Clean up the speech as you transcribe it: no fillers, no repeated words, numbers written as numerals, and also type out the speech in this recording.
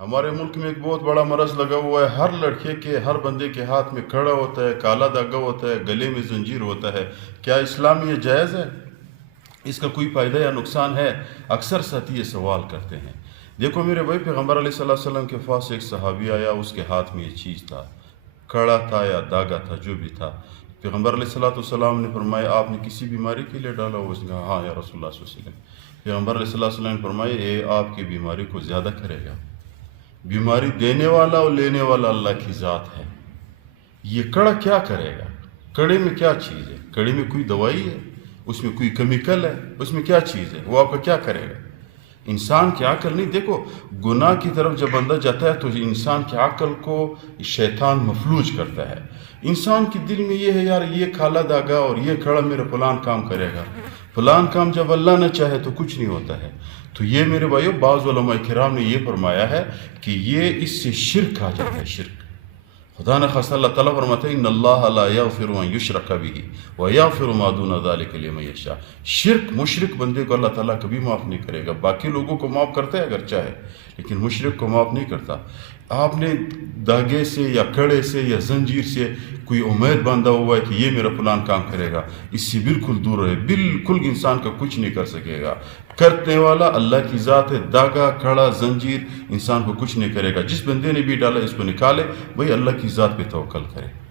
ہمارے ملک میں ایک بہت بڑا مرض لگا ہوا ہے، ہر لڑکے کے، ہر بندے کے ہاتھ میں کھڑا ہوتا ہے، کالا دھاگا ہوتا ہے، گلے میں زنجیر ہوتا ہے۔ کیا اسلام یہ جائز ہے؟ اس کا کوئی فائدہ یا نقصان ہے؟ اکثر ساتھی یہ سوال کرتے ہیں۔ دیکھو میرے بھائی، پیغمبر علیہ الصلوۃ والسلام کے پاس ایک صحابی آیا، اس کے ہاتھ میں یہ چیز تھا، کڑا تھا یا دھاگا تھا، جو بھی تھا۔ پیغمبر علیہ الصلوۃ والسلام نے فرمایا، آپ نے کسی بیماری کے لیے ڈالا ہو؟ اس نے کہا ہاں یا رسول اللہ صلی اللہ علیہ وسلم۔ پیغمبر علیہ الصلوۃ والسلام نے فرمایا، یہ آپ کی بیماری کو زیادہ کرے گا۔ بیماری دینے والا اور لینے والا اللہ کی ذات ہے۔ یہ کڑا کیا کرے گا؟ کڑے میں کیا چیز ہے؟ کڑے میں کوئی دوائی ہے؟ اس میں کوئی کیمیکل ہے؟ اس میں کیا چیز ہے؟ وہ آپ کا کیا کرے گا؟ انسان کی عقل نہیں۔ دیکھو، گناہ کی طرف جب بندہ جاتا ہے تو انسان کی عقل کو شیطان مفلوج کرتا ہے۔ انسان کے دل میں یہ ہے، یار یہ کالا دھاگا اور یہ کڑا میرا فلان کام کرے گا۔ فلان کام جب اللہ نہ چاہے تو کچھ نہیں ہوتا ہے۔ تو یہ میرے بھائیو، بعض علماء کرام نے یہ فرمایا ہے کہ یہ اس سے شرک آ جاتا ہے، شرک۔ خدا نہ خواستہ اللہ تعالیٰ فرماتے ہیں، ان اللہ لا یغفر ان یشرک بہ ویغفر ما دون ذلک لمن یشاء۔ شرک، مشرک بندے کو اللہ تعالیٰ کبھی معاف نہیں کرے گا۔ باقی لوگوں کو معاف کرتا ہے اگر چاہے، لیکن مشرک کو معاف نہیں کرتا۔ آپ نے دھاگے سے یا کڑے سے یا زنجیر سے کوئی امید باندھا ہوا ہے کہ یہ میرا فلان کام کرے گا، اس سے بالکل دور رہے۔ بالکل انسان کا کچھ نہیں کر سکے گا۔ کرنے والا اللہ کی ذات ہے۔ دھاگا، کڑا، زنجیر انسان کو کچھ نہیں کرے گا۔ جس بندے نے بھی ڈالا اس کو نکالے، بھئی اللہ کی ذات پہ توکل کرے۔